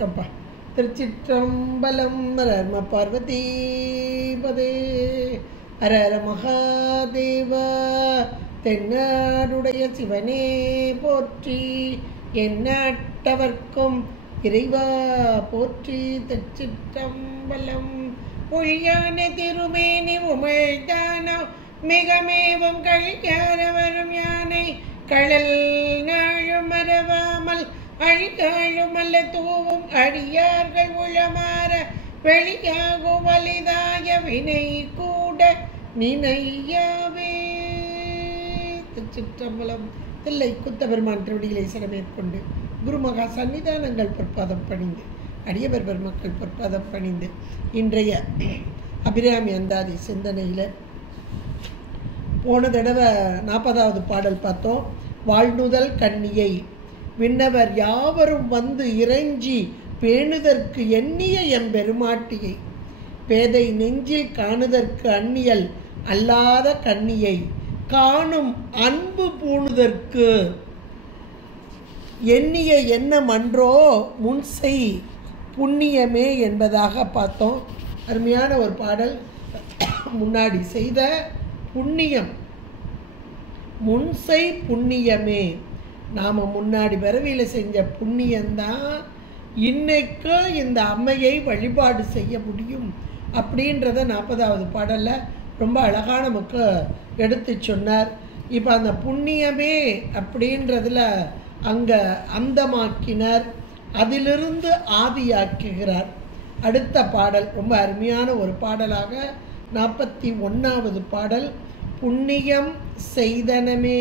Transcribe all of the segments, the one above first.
வணக்கம்ப்பா. திருச்சிற்றம்பலம். ரம பார்வதி பதே ஹர ஹர மகாதேவ. தென்னாடுடைய சிவனே போற்றி, எந்நாட்டவர்க்கும் இறைவா போற்றி. திருச்சிற்றம்பலம். ஒழியான திருமேனி உமிழ்தானோ மிகமேவும் கழிக்கார வரும் யானை கடல் நாழும் மறவாமல் அழிகாழும் அல்ல தூவும் அடியார்கள் உளமாற வெளியாகும் வலிதாய வினை கூட நினையாவே. திருச்சிற்றம்பலம். தில்லை குத்தபெருமான் திருவடிகளை சிறமேற்கொண்டு குருமகா சன்னிதானங்கள் பொற்பாதம் பணிந்து அடியவர் பெருமக்கள் பொற்பாதம் பணிந்து இன்றைய அபிராமி அந்தாதி சிந்தனையில் போன தடவை 40வது பாடல் பார்த்தோம். வாழ்நுதல் கண்ணியை விண்ணவர் யாவரும் வந்து இறைஞ்சி பேணுதற்கு எண்ணிய எம்பெருமாட்டியை பேதை நெஞ்சில் காணுதற்கு அந்நியல் அல்லாத கண்ணியை காணும் அன்பு பூணுதற்கு எண்ணிய எண்ணம் அன்றோ முன்செய் புண்ணியமே என்பதாக பார்த்தோம். அருமையான ஒரு பாடல். முன்னாடி செய்த புண்ணியம் முன்செய் புண்ணியமே. நாம் முன்னாடி பிறவியில் செஞ்ச புண்ணியந்தான் இன்னைக்கு இந்த அம்மையை வழிபாடு செய்ய முடியும் அப்படின்றத 40வது பாடலில் ரொம்ப அழகாக நமக்கு எடுத்து சொன்னார். இப்போ அந்த புண்ணியமே அப்படின்றதில் அங்கே அந்தமாக்கினார், அதிலிருந்து ஆதியாக்குகிறார். அடுத்த பாடல் ரொம்ப அருமையான ஒரு பாடலாக 41வது பாடல். புண்ணியம் செய்தனமே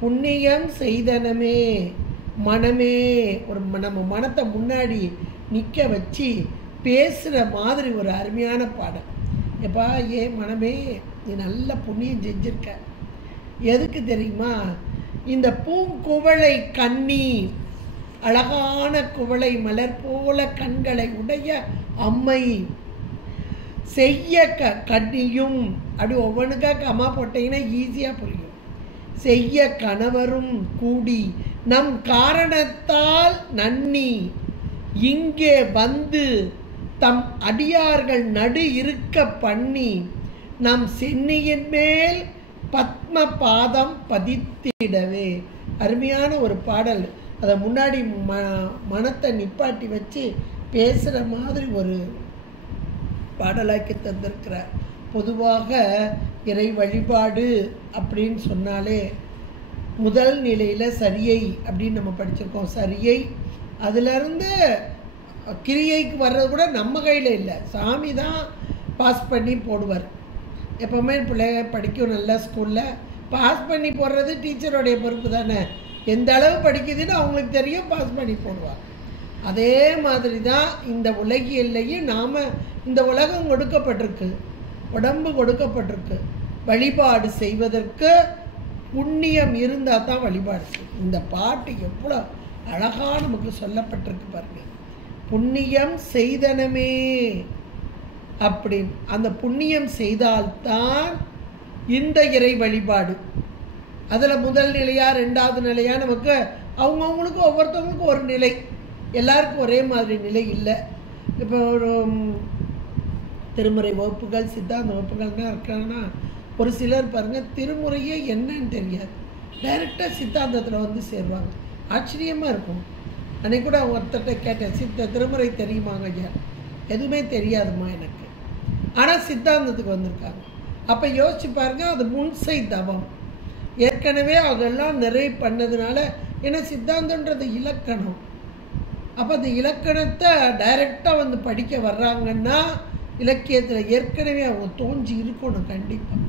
புண்ணியம் செய்தனமே மனமே. ஒரு நம்ம மனத்தை முன்னாடி நிற்க வச்சு பேசுகிற மாதிரி ஒரு அருமையான பாடல். எப்பா ஏன் மனமே, நீ நல்ல புண்ணியம் செஞ்சிருக்க. எதுக்கு தெரியுமா? இந்த பூங்குவளை கண்ணி, அழகான குவளை மலர் போல கண்களை உடைய அம்மை செய்ய கண்ணியும். அப்படி ஒவ்வொன்றுக்காக அம்மா போட்டிங்கன்னா ஈஸியாக புரியும். செய்ய கணவரும் கூடி நம் காரணத்தால் நன்னி இங்கே வந்து தம் அடியார்கள் நடு இருக்க பண்ணி நம் சென்னியின் மேல் பத்ம பாதம் பதித்திடவே. அருமையான ஒரு பாடல். அதை முன்னாடி மனத்தை நிப்பாட்டி வச்சு பேசுகிற மாதிரி ஒரு பாடலாக்கி தந்திருக்கிறார். பொதுவாக இறை வழிபாடு அப்படின்னு சொன்னாலே முதல் நிலையில் சரியை அப்படின்னு நம்ம படிச்சிருக்கோம். சரியை அதிலிருந்து கிரியைக்கு வர்றது கூட நம்ம கையில் இல்லை, சாமி தான் பாஸ் பண்ணி போடுவார். எப்போவுமே பிள்ளைங்க படிக்கும் நல்ல ஸ்கூலில் பாஸ் பண்ணி போடுறது டீச்சருடைய பொறுப்பு தானே. எந்த அளவு படிக்குதுன்னு அவங்களுக்கு தெரியும், பாஸ் பண்ணி போடுவாங்க. அதே மாதிரி தான் இந்த உலகியல்லையும் நாம் இந்த உலகம் கொடுக்கப்பட்டிருக்கு, உடம்பு கொடுக்கப்பட்டிருக்கு. வழிபாடு செய்வதற்கு புண்ணியம் இருந்தால் தான் வழிபாடு செய்யும். இந்த பாட்டு எவ்வளோ அழகாக நமக்கு சொல்லப்பட்டிருக்கு பாருங்க. புண்ணியம் செய்தனமே அப்படின்னு. அந்த புண்ணியம் செய்தால்தான் இந்த இறை வழிபாடு. அதில் முதல் நிலையா 2வது நிலையா நமக்கு அவங்கவுங்களுக்கு ஒவ்வொருத்தவங்களுக்கும் ஒரு நிலை, எல்லாருக்கும் ஒரே மாதிரி நிலை இல்லை. இப்போ ஒரு திருமுறை வகுப்புகள் சித்தாந்த வகுப்புகள்னா இருக்காங்கன்னா ஒரு சிலர் பாருங்கள் திருமுறையே என்னன்னு தெரியாது, டைரெக்டாக சித்தாந்தத்தில் வந்து சேருவாங்க. ஆச்சரியமாக இருக்கும். அன்றைக்கி கூட ஒருத்தர்கிட்ட கேட்டேன், திருமுறை தெரியுமாங்க ஐயா? எதுவுமே தெரியாதுமா எனக்கு, ஆனால் சித்தாந்தத்துக்கு வந்திருக்காங்க. அப்போ யோசிச்சு பாருங்க, அது முன்சை தவம். ஏற்கனவே அதெல்லாம் நிறைவு பண்ணதுனால, ஏன்னா சித்தாந்தன்றது இலக்கணம். அப்போ அந்த இலக்கணத்தை டைரெக்டாக வந்து படிக்க வர்றாங்கன்னா இலக்கியத்தில் ஏற்கனவே அவங்க தோன்றி இருக்கணும். கண்டிப்பாக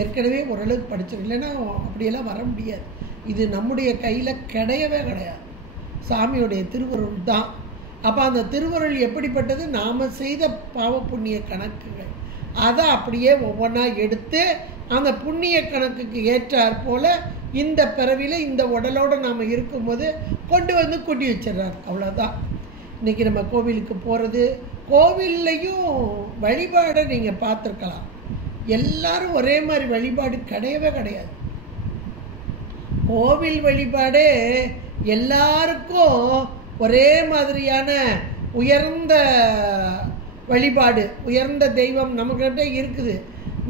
ஏற்கனவே ஓரளவுக்கு படிச்சிடும், இல்லைன்னா அப்படியெல்லாம் வர முடியாது. இது நம்முடைய கையில் கிடையவே கிடையாது, சாமியுடைய திருவருள் தான். அப்போ அந்த திருவருள் எப்படிப்பட்டது? நாம் செய்த பாவ புண்ணிய கணக்குகள் அதை அப்படியே ஒவ்வொன்றா எடுத்து அந்த புண்ணிய கணக்குக்கு ஏற்றாற் போல் இந்த பிறவியில் இந்த உடலோடு நாம் இருக்கும்போது கொண்டு வந்து கூட்டி வச்சிடறார். அவ்வளோதான். இன்றைக்கி நம்ம கோவிலுக்கு போகிறது, கோவில்லையும் வழிபாடை நீங்கள் பார்த்துருக்கலாம். எல்லாரும் ஒரே மாதிரி வழிபாடு கிடையவே கிடையாது. கோவில் வழிபாடே எல்லாருக்கும் ஒரே மாதிரியான உயர்ந்த வழிபாடு, உயர்ந்த தெய்வம் நம்மக்கிட்ட இருக்குது.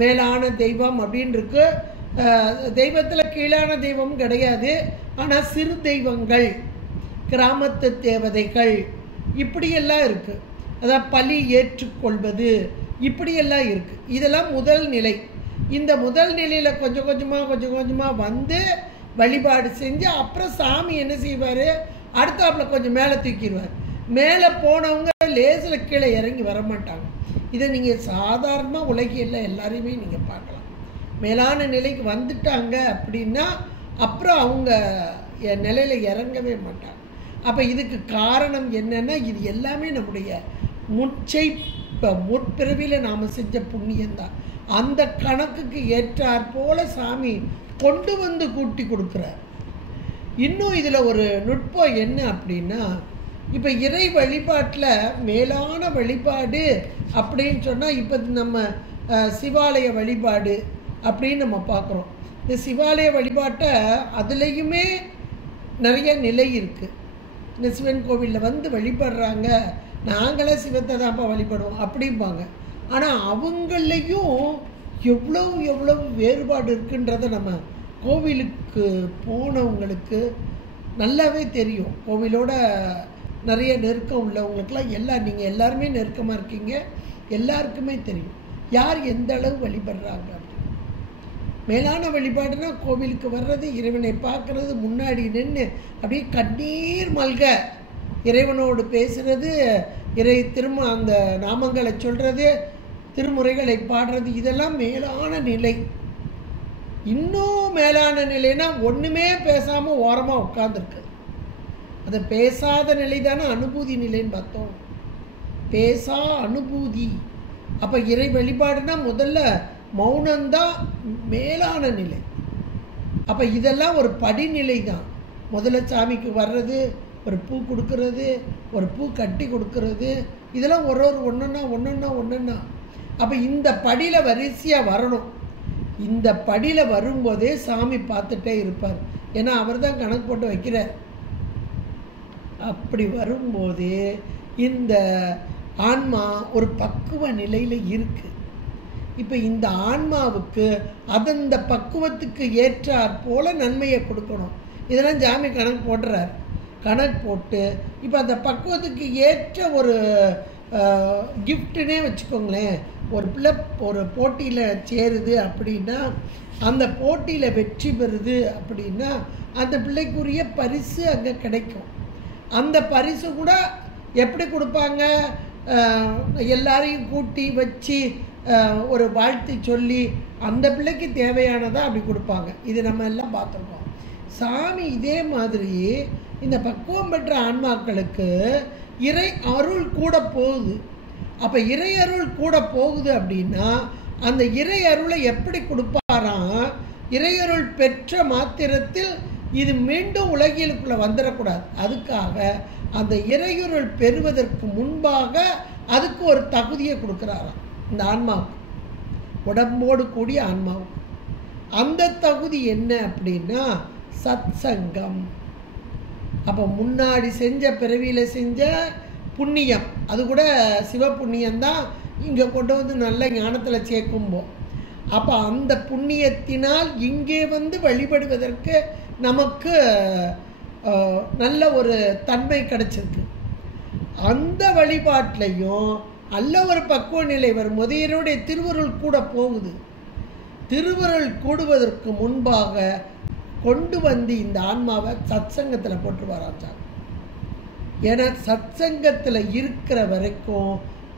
மேலான தெய்வம் அப்படின்னு இருக்கு. தெய்வத்தில் கீழான தெய்வம் கிடையாது. ஆனால் சிறு தெய்வங்கள், கிராமத்து தேவதைகள் இப்படியெல்லாம் இருக்குது. அதான் பலி ஏற்றுக்கொள்வது இப்படியெல்லாம் இருக்குது. இதெல்லாம் முதல் நிலை. இந்த முதல் நிலையில் கொஞ்சம் கொஞ்சமாக வந்து வழிபாடு செஞ்சு அப்புறம் சாமி என்ன செய்வார், அடுத்தாப்புல கொஞ்சம் மேலே தூக்கிடுவார். மேலே போனவங்க லேசில் கீழே இறங்கி வரமாட்டாங்க. இதை நீங்கள் சாதாரணமாக உலகில் எல்லாரையுமே நீங்கள் பார்க்கலாம். மேலான நிலைக்கு வந்துட்டாங்க அப்படின்னா அப்புறம் அவங்க நிலையில் இறங்கவே மாட்டாங்க. அப்போ இதுக்கு காரணம் என்னென்னா, இது எல்லாமே நம்முடைய முற்பிறவியில் நாம் செஞ்ச புண்ணியந்தான். அந்த கணக்குக்கு ஏற்றாற் போல சாமி கொண்டு வந்து கூட்டி கொடுக்குறார். இன்னும் இதில் ஒரு நுட்பம் என்ன அப்படின்னா, இப்போ இறை வழிபாட்டில் மேலான வழிபாடு அப்படின்னு சொன்னால், இப்போ நம்ம சிவாலய வழிபாடு அப்படின்னு நம்ம பார்க்குறோம். இந்த சிவாலய வழிபாட்டை அதுலேயுமே நிறைய நிலை இருக்குது. இந்த சிவன் கோவிலில் வந்து வழிபடுறாங்க, நாங்களே சிவத்தை தான்ப்பா வழிபடுவோம் அப்படிம்பாங்க. ஆனால் அவங்களையும் எவ்வளவு வேறுபாடு இருக்குன்றதை நம்ம கோவிலுக்கு போனவங்களுக்கு நல்லாவே தெரியும். கோவிலோட நிறைய நெருக்கம் உள்ளவங்களுக்கெல்லாம் நீங்கள் எல்லாருமே நெருக்கமாக இருக்கீங்க, எல்லாருக்குமே தெரியும் யார் எந்த அளவு வழிபடுறாங்க அப்படின்னு. மேலான வழிபாடுனா கோவிலுக்கு வர்றது, இறைவனை பார்க்குறது, முன்னாடி நின்று அப்படியே கண்ணீர் மல்க இறைவனோடு பேசுகிறது, அந்த நாமங்களை சொல்கிறது, திருமுறைகளை பாடுறது, இதெல்லாம் மேலான நிலை. இன்னும் மேலான நிலைனா ஒன்றுமே பேசாமல் ஓரமாக உட்காந்துருக்கு. அதை பேசாத நிலை தானே அனுபூதி நிலைன்னு பார்த்தோம். பேசா அனுபூதி. அப்போ இறை வழிபாடுனா முதல்ல மௌனம்தான் மேலான நிலை. அப்போ இதெல்லாம் ஒரு படிநிலை தான். முதல்ல சாமிக்கு வர்றது, ஒரு பூ கொடுக்கறது, ஒரு பூ கட்டி கொடுக்கறது, இதெல்லாம் ஒரு ஒன்றா. அப்போ இந்த படியில் வரிசையாக வரணும். இந்த படியில் வரும்போதே சாமி பார்த்துட்டே இருப்பார். ஏன்னா அவர் தான் கணக்கு போட்டு வைக்கிறார். அப்படி வரும்போதே இந்த ஆன்மா ஒரு பக்குவ நிலையில் இருக்குது. இப்போ இந்த ஆன்மாவுக்கு அந்த பக்குவத்துக்கு ஏற்றாற் போல நன்மையை கொடுக்கணும். இதெல்லாம் சாமி கணக்கு போடுறார். கணக்கு போட்டு இப்போ அந்த பக்குவத்துக்கு ஏற்ற ஒரு கிஃப்ட்டுனே வச்சுக்கோங்களேன். ஒரு பிள்ளை ஒரு போட்டியில் சேருது அப்படின்னா, அந்த போட்டியில் வெற்றி பெறுது அப்படின்னா அந்த பிள்ளைக்குரிய பரிசு அங்கே கிடைக்கும். அந்த பரிசு கூட எப்படி கொடுப்பாங்க, எல்லாரையும் கூட்டி வச்சு ஒரு வாழ்த்து சொல்லி அந்த பிள்ளைக்கு தேவையானதாக அப்படி கொடுப்பாங்க. இது நம்ம எல்லாம் பார்த்துருக்கோம். சாமி இதே மாதிரி இந்த பக்குவம் பெற்ற ஆன்மாக்களுக்கு இறை அருள் கூட போகுது. அப்போ இறை அருள் கூட போகுது அப்படின்னா அந்த இறை அருளை எப்படி கொடுப்பாராம், இறையருள் பெற்ற மாத்திரத்தில் இது மீண்டும் உலகிலுக்குள்ளே வந்துடக்கூடாது. அதுக்காக அந்த இறையருள் பெறுவதற்கு முன்பாக அதுக்கு ஒரு தகுதியை கொடுக்குறாராம் இந்த ஆன்மாவுக்கு, உடம்போடு கூடிய ஆன்மாவுக்கு. அந்த தகுதி என்ன அப்படின்னா சத் சங்கம். அப்போ முன்னாடி செஞ்ச பிறவியில் செஞ்ச புண்ணியம், அது கூட சிவ புண்ணியம்தான் இங்கே கொண்டு வந்து நல்ல ஞானத்தில் சேர்க்கும்போது, அப்போ அந்த புண்ணியத்தினால் இங்கே வந்து வழிபடுவதற்கு நமக்கு நல்ல ஒரு தன்மை கிடைச்சிருக்கு. அந்த வழிபாட்டிலையும் நல்ல ஒரு பக்குவ நிலை வரும்போது என்னுடைய திருவருள் கூட போகுது. திருவருள் கூடுவதற்கு முன்பாக கொண்டு வந்து இந்த ஆன்மாவை சத்சங்கத்தில் போட்டு வராச்சாங்க. ஏன்னா சத்சங்கத்தில் இருக்கிற வரைக்கும்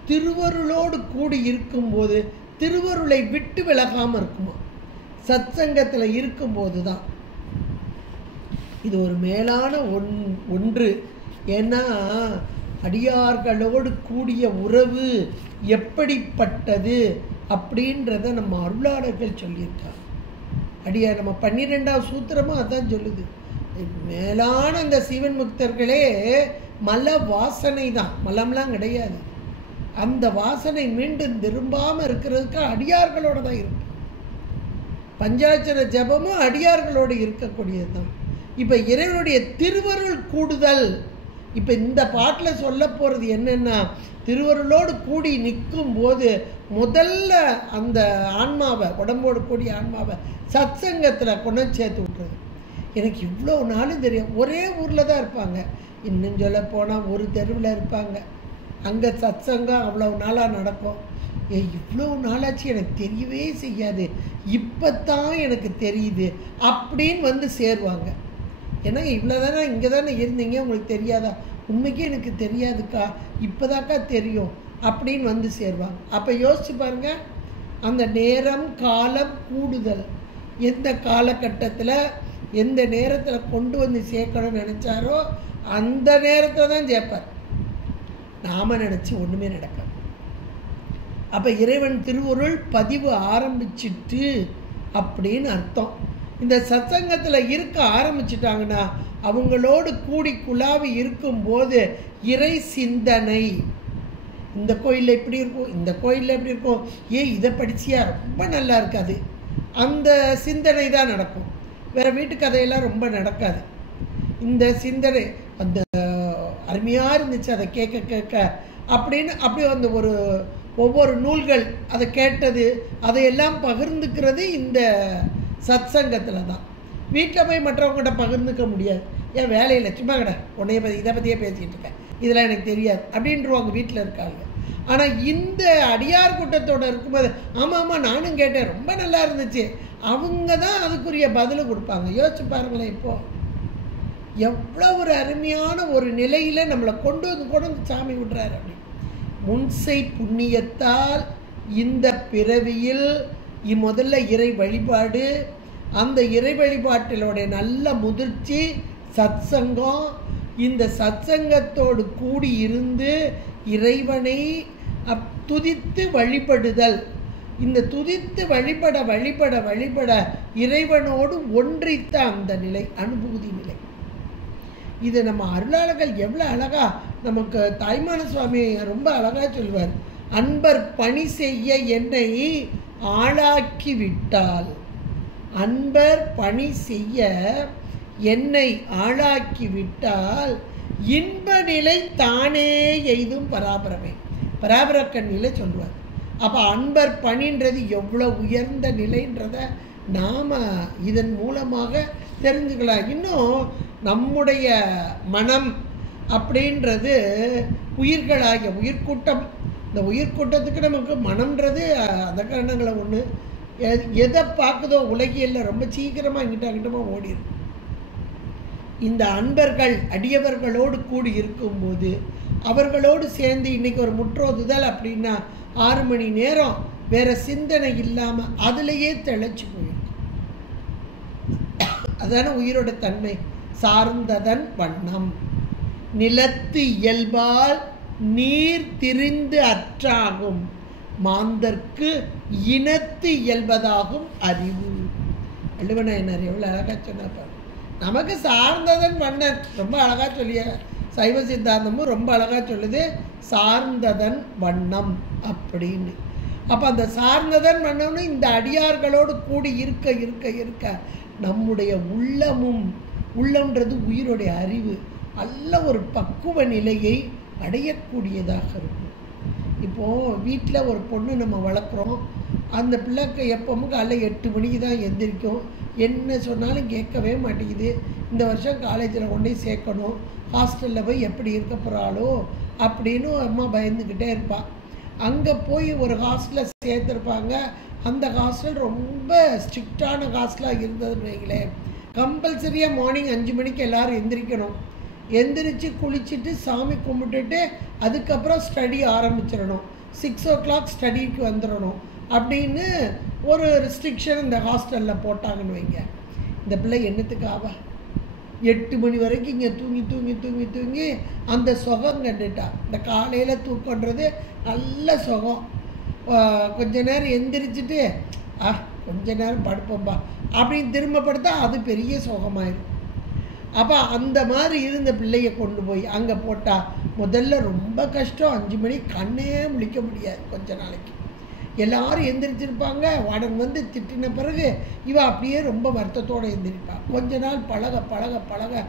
திருவருளோடு கூடி இருக்கும்போது திருவருளை விட்டு விலகாமல் இருக்குமா. சத்சங்கத்தில் இருக்கும்போது தான் இது ஒரு மேலான ஒன்று. ஏன்னா அடியார்களோடு கூடிய உறவு எப்படிப்பட்டது அப்படின்றத நம்ம அருளாளர்கள் சொல்லியிருக்காங்க. அடியார் நம்ம 12ஆவது சூத்திரமும் அதான் சொல்லுது. மேலான அந்த சீவன் முக்தர்களே மல வாசனை தான், மலம்லாம் கிடையாது. அந்த வாசனை மீண்டும் திரும்பாமல் இருக்கிறதுக்கு அடியார்களோட தான் இருக்கு. பஞ்சாட்சர ஜபமும் அடியார்களோடு இருக்கக்கூடியது தான். இப்போ இறைவனுடைய திருவருள் கூடுதல் இப்போ இந்த பாட்டில் சொல்ல போகிறது என்னென்னா, திருவருளோடு கூடி நிற்கும் போது முதல்ல அந்த ஆன்மாவை, உடம்போடு கூடிய ஆன்மாவை சத்சங்கத்தில் கொண்டு சேர்த்து விட்டுறது. எனக்கு இவ்வளோ நாளும் தெரியும், ஒரே ஊரில் தான் இருப்பாங்க, இன்னும் சொல்ல போனால் ஒரு தெருவில் இருப்பாங்க, அங்கே சத்சங்கம் அவ்வளோ நாளாக நடக்கும். இவ்வளோ நாளாச்சு எனக்கு தெரியவே செய்யாது, இப்போ தான் எனக்கு தெரியுது அப்படின்னு வந்து சேருவாங்க. ஏன்னா இவ்வளோ தானே இங்கே தானே இருந்தீங்க, உங்களுக்கு தெரியாதா? உண்மைக்கே எனக்கு தெரியாதுக்கா, இப்போதாக்கா தெரியும் அப்படின்னு வந்து சேருவாங்க. அப்போ யோசிச்சு பாருங்கள், அந்த நேரம் காலம் கூடுதல் எந்த காலகட்டத்தில் எந்த நேரத்தில் கொண்டு வந்து சேர்க்கணும்னு நினச்சாரோ அந்த நேரத்தில் தான் சேர்ப்பார். நாம் நினச்சி ஒன்றுமே நடக்காது. அப்போ இறைவன் திருவருள் பதிவு ஆரம்பிச்சிட்டு அப்படின்னு அர்த்தம். இந்த சத்சங்கத்தில் இருக்க ஆரம்பிச்சிட்டாங்கன்னா அவங்களோடு கூடி குழாவி இருக்கும்போது இறை சிந்தனை, இந்த கோயிலில் இப்படி இருக்கும், இந்த கோயிலில் எப்படி இருக்கும், இதை படிச்சியா ரொம்ப நல்லா இருக்காது, அந்த சிந்தனை தான் நடக்கும். வேறு வீட்டு கதையெல்லாம் ரொம்ப நடக்காது. இந்த சிந்தனை அந்த அருமையாக இருந்துச்சு அதை கேட்க கேட்க அப்படின்னு அப்படி அந்த ஒவ்வொரு நூல்கள் அதை கேட்டது அதையெல்லாம் பகிர்ந்துக்கிறது இந்த சத்சங்கத்தில் தான். வீட்டில் போய் மற்றவங்ககிட்ட பகிர்ந்துக்க முடியாது. ஏன் வேலையில் சும்மா கடை உன்னைய பற்றி இதை பற்றியே பேசிகிட்டு இருக்கேன், இதெல்லாம் எனக்கு தெரியாது அப்படின்றவங்க வீட்டில் இருக்காங்க. ஆனால் இந்த அடியார் கூட்டத்தோடு இருக்கும்போது ஆமாம் நானும் கேட்டேன் ரொம்ப நல்லா இருந்துச்சு, அவங்க தான் அதுக்குரிய பதில் கொடுப்பாங்க. யோசிச்சு பாருங்களேன், இப்போது எவ்வளோ ஒரு அருமையான ஒரு நிலையில் நம்மளை கொண்டு வந்து சாமி விடுறாரு. அப்படி முன்சை புண்ணியத்தால் இந்த பிறவியில் முதல்ல இறை வழிபாடு, அந்த இறை வழிபாட்டிலோடைய நல்ல முதிர்ச்சி சத்சங்கம், இந்த சத்சங்கத்தோடு கூடி இருந்து இறைவனை துதித்து வழிபடுதல், இந்த துதித்து வழிபட வழிபட வழிபட இறைவனோடு ஒன்றித்த அந்த நிலை, அனுபூதி நிலை. இது நம்ம அருளாளர்கள் எவ்வளோ அழகா நமக்கு தாய்மான சுவாமி ரொம்ப அழகாக சொல்வார். அன்பர் பணி செய்ய என்னை ஆளாக்கி விட்டால், அன்பர் பணி செய்ய என்னை ஆளாக்கி விட்டால் இன்ப நிலை தானே எய்தும் பராபரமே, பராபரக்கண் நிலை சொல்லுவார். அப்போ அன்பர் பணின்றது எவ்வளோ உயர்ந்த நிலைன்றத நாம் இதன் மூலமாக தெரிஞ்சுக்கலாம். இன்னும் நம்முடைய மனம் அப்படின்றது உயிர்களாகிய உயிர்கூட்டம், இந்த உயிர்கூட்டத்துக்கு நமக்கு மனம்ன்றது அந்த காரணங்களை ஒன்று எதை பார்க்குதோ உலகியல்ல ரொம்ப சீக்கிரமாக அங்கிட்டமாக ஓடிடும். இந்த அன்பர்கள் அடியவர்களோடு கூடி இருக்கும்போது அவர்களோடு சேர்ந்து இன்றைக்கி ஒரு முற்றோதுதல் அப்படின்னா 6 மணி நேரம் வேறு சிந்தனை இல்லாமல் அதிலேயே தெளிச்சு போயிடும். அதான உயிரோட தன்மை. சார்ந்ததன் வண்ணம் நிலத்து இயல்பால் நீர் திரிந்து அற்றாகும் மாந்தர்க்கு இனத்து இயல்பதாகும் அறிவு. வள்ளுவனார் எவ்வளோ அழகாக சொன்னார். நமக்கு சார்ந்ததன் வண்ணன் ரொம்ப அழகாக சொல்லிய சைவ சித்தாந்தமும் ரொம்ப அழகாக சொல்லுது, சார்ந்ததன் வண்ணம் அப்படின்னு. அப்போ அந்த சார்ந்ததன் வண்ணம்னு இந்த அடியார்களோடு கூடி இருக்க இருக்க இருக்க நம்முடைய உள்ளமும், உள்ளம்ன்றது உயிரோடைய அறிவு, நல்ல ஒரு பக்குவ நிலையை அடையக்கூடியதாக இருக்கும். இப்போது வீட்டில் ஒரு பொண்ணு நம்ம வளர்க்குறோம், அந்த பிள்ளைக்கு எப்பவும் காலைல 8 மணிக்கு தான் எந்திரிக்கும், என்ன சொன்னாலும் கேட்கவே மாட்டேங்குது. இந்த வருஷம் காலேஜில் கொண்டு போய் சேர்க்கணும், ஹாஸ்டலில் போய் எப்படி இருக்க போகிறாளோ அப்படின்னு அம்மா பயந்துக்கிட்டே இருப்பாள். அங்கே போய் ஒரு ஹாஸ்டலில் சேர்த்துருப்பாங்க, அந்த ஹாஸ்டல் ரொம்ப ஸ்ட்ரிக்டான ஹாஸ்டலாக இருந்ததுன்னு வைங்களேன். கம்பல்சரியாக மார்னிங் 5 மணிக்கு எல்லோரும் எந்திரிக்கணும், எந்திரிச்சு குளிச்சுட்டு சாமி கும்பிட்டுட்டு அதுக்கப்புறம் ஸ்டடி ஆரம்பிச்சிடணும், 6 o'clock ஸ்டடிக்கு வந்துடணும் அப்படின்னு ஒரு ரெஸ்ட்ரிக்ஷன் இந்த ஹாஸ்டலில் போட்டாங்கன்னு வைங்க. இந்த பிள்ளை என்னத்துக்கு ஆவா 8 மணி வரைக்கும் இங்கே தூங்கி தூங்கி தூங்கி தூங்கி அந்த சுகம் கண்டுட்டா. இந்த காலையில் தூக்கன்றது நல்ல சுகம், கொஞ்ச நேரம் எந்திரிச்சிட்டு கொஞ்ச நேரம் படுப்போம்பா அப்படின்னு திரும்ப படுத்தா அது பெரிய சுகமாயிடும். அப்போ அந்த மாதிரி இருந்த பிள்ளைய கொண்டு போய் அங்கே போட்டால் முதல்ல ரொம்ப கஷ்டம், 5 மணிக்கு கண்ணே முழிக்க முடியாது கொஞ்ச நாளைக்கு. எல்லாரும் எந்திரிச்சிருப்பாங்க. வார்டன் வந்து திட்டின பிறகு இவ அப்படியே ரொம்ப வருத்தத்தோடு எந்திரிப்பாள். கொஞ்ச நாள் பழக பழக பழக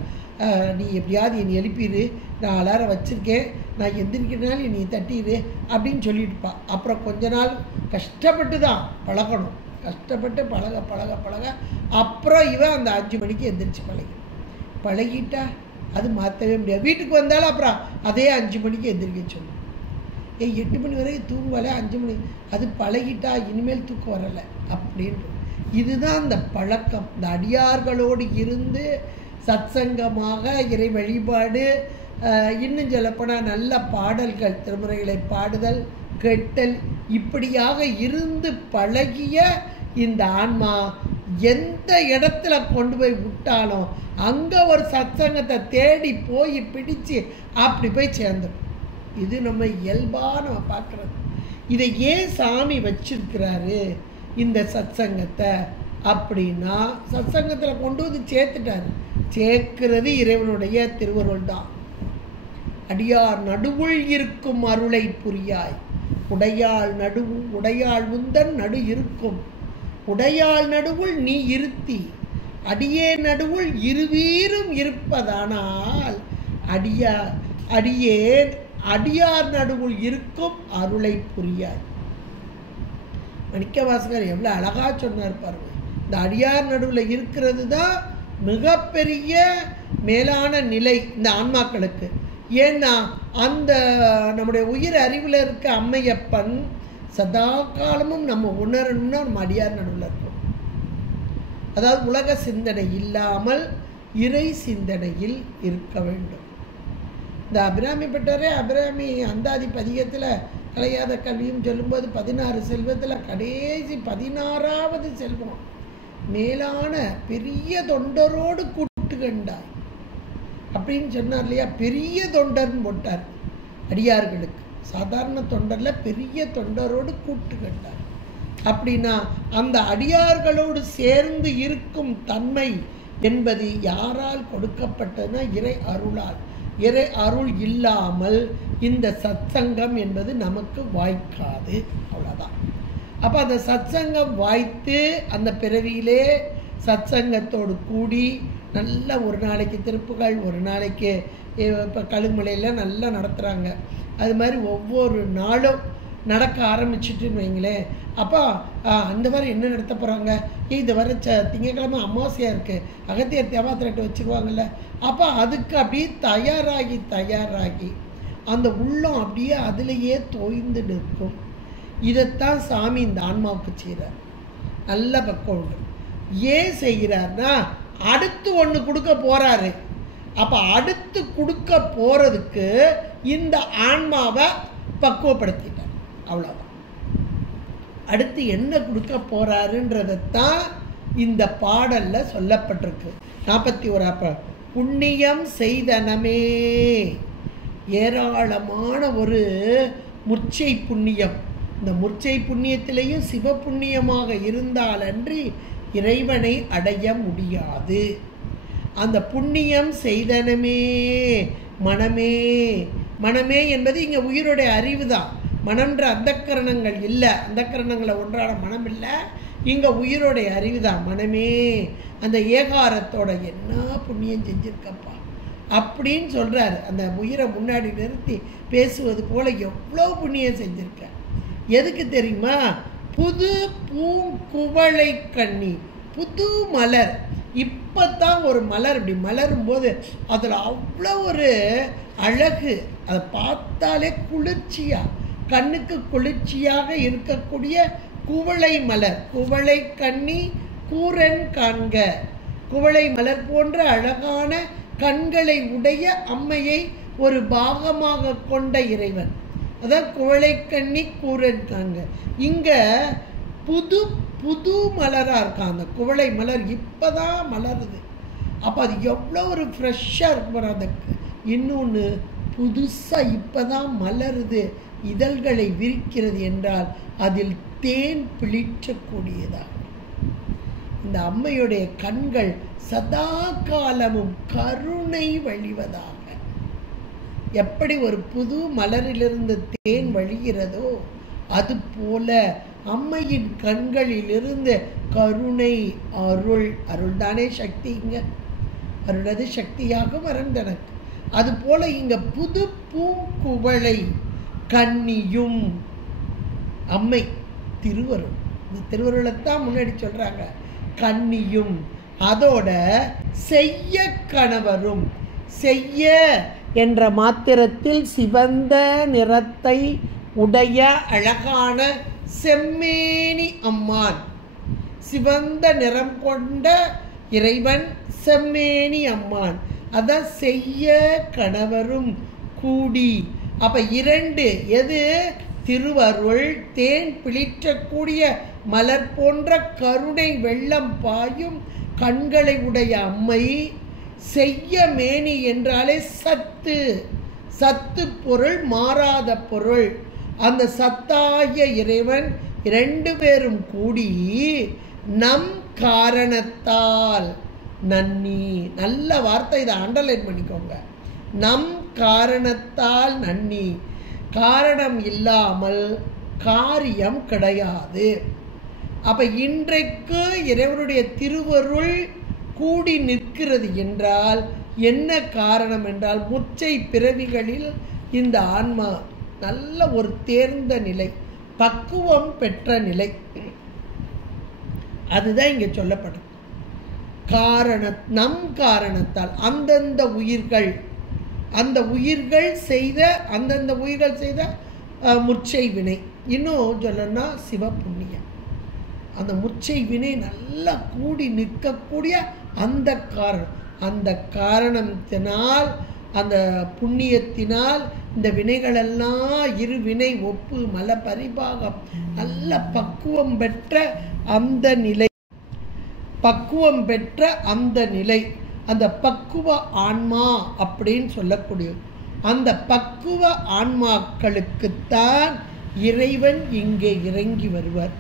நீ எப்படியாவது என்னை எழுப்பிடு, நான் அலாரம் வச்சுருக்கேன், நான் எந்திரிக்கிறனால நீ தட்டிடு அப்படின்னு சொல்லிட்டுப்பா. அப்புறம் கொஞ்ச நாள் கஷ்டப்பட்டு தான் பழகணும், கஷ்டப்பட்டு பழக பழக பழக அப்புறம் இவன் அந்த 5 மணிக்கு எந்திரிச்சு பழகிட்டா அது மாற்றவே முடியாது. வீட்டுக்கு வந்தாலும் அப்புறம் அதே 5 மணிக்கு எந்திரிக்க சொல்லணும். 8 மணி வரைக்கும் தூங்குவாலே 5 மணி, அது பழகிட்டா இனிமேல் தூக்கம் வரலை அப்படின்ற. இதுதான் அந்த பழக்கம். இந்த அடியார்களோடு இருந்து சத்சங்கமாக இறை வழிபாடு, இன்னும் சொல்லப்போனால் நல்ல பாடல்கள், திருமுறைகளை பாடுதல், கேட்டல், இப்படியாக இருந்து பழகிய இந்த ஆன்மா எந்த இடத்துல கொண்டு போய் விட்டாலும் அங்கே ஒரு சத்சங்கத்தை தேடி போய் பிடிச்சு அப்படி போய் சேர்ந்துடும். இது நம்ம இயல்பாக நம்ம பார்க்குறது. இதை ஏன் சாமி வச்சிருக்கிறாரு இந்த சத்சங்கத்தை அப்படின்னா, சத்சங்கத்தில் கொண்டு வந்து சேர்த்துட்டாரு. சேர்க்கிறது இறைவனுடைய திருவருள் தான். அடியார் நடுவுள் இருக்கும் அருளை புரியாய், உடையாள் உந்தன் நடு இருக்கும், உடையாள் நடுவுள் நீ இருத்தி, அடியே நடுவுள் இருவீரும் இருப்பதானால் அடியார் நடுவுள் இருக்கும் அருளை புரியாய். மணிக்கவாசகர் எவ்வளோ அழகா சொன்னார் பாருங்க. இந்த அடியார் நடுவில் இருக்கிறது தான் மிகப்பெரிய மேலான நிலை இந்த ஆன்மாக்களுக்கு. ஏன்னா அந்த நம்முடைய உயிர் அறிவில் இருக்க அம்மையப்பன் சதா காலமும் நம்ம உணரணும்னா நம்ம அடியார் நடுவில் இருக்கணும். அதாவது உலக சிந்தனை இல்லாமல் இறை சிந்தனையில் இருக்க வேண்டும். இந்த அபிராமி பெற்றாரே, அபிராமி அந்தாதி பதிகத்தில் கலையாத கல்வியும் சொல்லும்போது 16 செல்வத்தில் கடைசி 16வது செல்வம் மேலான பெரிய தொண்டரோடு கூட்டு கண்டாய் அப்படின்னு சொன்னார் இல்லையா. பெரிய தொண்டர்னு போட்டார் அடியார்களுக்கு. சாதாரண தொண்டரில் பெரிய தொண்டரோடு கூட்டு கண்டார். அப்படின்னா அந்த அடியார்களோடு சேர்ந்து இருக்கும் தன்மை என்பது யாரால் கொடுக்கப்பட்டதுன்னா இறை அருளால். இறை அருள் இல்லாமல் இந்த சத்சங்கம் என்பது நமக்கு வாய்க்காது. அவ்வளோதான். அப்போ அந்த சத்சங்கம் வாய்த்து அந்த பிறவியிலே சத்சங்கத்தோடு கூடி நல்ல ஒரு நாளைக்கு திருப்புகள், ஒரு நாளைக்கு இப்போ கழுமலையில் நல்லா நடத்துகிறாங்க. அது மாதிரி ஒவ்வொரு நாளும் நடக்க ஆரம்பிச்சுட்டுன்னு வைங்களேன். அப்போ அந்த வாரம் என்ன நடத்த போகிறாங்க, இது வர திங்கக்கிழமை அமாவாசையாக இருக்குது, அகத்தியர் தேவாத்திரட்டு வச்சுருவாங்கள்ல. அப்போ அதுக்கு அப்படியே தயாராகி அந்த உள்ளம் அப்படியே அதிலேயே தோய்ந்து நிற்கும். இதைத்தான் சாமி இந்த ஆன்மாவுக்கு செய்கிறார். நல்ல பக்கம் உண்டு. ஏன் செய்கிறார்னா அடுத்து ஒன்று கொடுக்க போகிறாரு. அப்போ அடுத்து கொடுக்க போகிறதுக்கு இந்த ஆன்மாவை பக்குவப்படுத்திட்டார். அவ்வளோதான். அடுத்து என்ன கொடுக்க போகிறாருன்றதைத்தான் இந்த பாடலில் சொல்லப்பட்டிருக்கு. 41 புண்ணியம் செய்தனமே. ஏராளமான ஒரு முர்ச்சை புண்ணியம். இந்த முர்ச்சை புண்ணியத்திலேயும் சிவ புண்ணியமாக இருந்தாலன்றி இறைவனை அடைய முடியாது. அந்த புண்ணியம் செய்தனமே மனமே. மனமே என்பது இங்கே உயிருடைய அறிவு தான். மனம்ன்ற அந்தக்கரணங்கள் இல்லை, அந்தக்கரணங்களை ஒன்றான மனம் இல்லை, இங்கே உயிருடைய அறிவு தான் மனமே. அந்த ஏகாரத்தோட என்ன புண்ணியம் செஞ்சிருக்கப்பா அப்படின்னு சொல்கிறாரு. அந்த உயிரை முன்னாடி நிறுத்தி பேசுவது போல எவ்வளோ புண்ணியம் செஞ்சிருக்க. எதுக்கு தெரியுமா? புது பூங்குவளை கண்ணி, புது மலர். இப்போ தான் ஒரு மலர் இப்படி மலரும் போது அதில் அவ்வளோ ஒரு அழகு. அதை பார்த்தாலே குளிர்ச்சியாக, கண்ணுக்கு குளிர்ச்சியாக இருக்கக்கூடிய குவளை மலர். குவளை கண்ணி கூரன் காண்க. குவளை மலர் போன்ற அழகான கண்களை உடைய அம்மையை ஒரு பாகமாக கொண்ட இறைவன். அதான் குவளை கண்ணி கூரன் காண்க. இங்கே புது புது மலராக இருக்கான் அந்த குவளை மலர். இப்போ தான் மலருது. அப்போ அது எவ்வளோ ஒரு ஃப்ரெஷ்ஷாக இருக்கும். அதுக்கு இன்னொன்று புதுசாக இப்போ தான் மலருது, இதழ்களை விரிக்கிறது என்றால் அதில் தேன் பிழிச்சக்கூடியதாக. இந்த அம்மையுடைய கண்கள் சதா காலமும் கருணை வழிவதாக. எப்படி ஒரு புது மலரிலிருந்து தேன் வழிகிறதோ அது போல அம்மையின் கண்களிலிருந்து கருணை, அருள். அருள் தானே சக்தி. இங்க அருளது சக்தியாக மறந்தனக்கு. அதுபோல இங்க புது பூங்குவளை கன்னியும் அம்மை திருவருள். இந்த திருவருளைத்தான் முன்னாடி சொல்றாங்க. கன்னியும் அதோட செய்ய கணவரும். செய்ய என்ற மாத்திரத்தில் சிவந்த நிறத்தை உடைய அழகான செம்மேனி அம்மான். சிவந்த நிறம் கொண்ட இறைவன் செம்மேனி அம்மான். அதான் செய்ய கணவரும் கூடி. அப்ப இரண்டு எது? திருவருள், தேன் பிளிற்றக்கூடிய மலர் போன்ற கருணை வெள்ளம் பாயும் கண்களை உடைய அம்மை. செய்ய மேனி என்றாலே சத்து. சத்து பொருள், மாறாத பொருள். அந்த சத்தாகிய இறைவன் இரண்டு பேரும் கூடி நம் காரணத்தால் நன்னி. நல்ல வார்த்தை, இதை அண்டர்லைன் பண்ணிக்கோங்க. நம் காரணத்தால் நன்னி. காரணம் இல்லாமல் காரியம் கிடையாது. அப்ப இன்றைக்கு இறைவனுடைய திருவருள் கூடி நிற்கிறது என்றால் என்ன காரணம் என்றால், முச்சை பிறவிகளில் இந்த ஆன்மா நல்ல ஒரு தேர்ந்த நிலை, பக்குவம் பெற்ற நிலை. அதுதான் இங்க சொல்லப்படும். நம் காரணத்தால் அந்தந்த உயிர்கள், அந்த உயிர்கள் செய்த முச்சை வினை. இன்னும் சொல்லணும்னா சிவ புண்ணியம். அந்த முச்சை வினை நல்லா கூடி நிற்கக்கூடிய அந்த காரணம். அந்த காரணத்தினால், அந்த புண்ணியத்தினால் இந்த வினைகளெல்லாம் இரு வினை ஒப்பு மல பரிபாகம் நல்ல பக்குவம் பெற்ற அந்த நிலை, பக்குவம் பெற்ற அந்த நிலை, அந்த பக்குவ ஆன்மா அப்படின்னு சொல்லக்கூடிய அந்த பக்குவ ஆன்மாக்களுக்குத்தான் இறைவன் இங்கே இறங்கி வருவார்.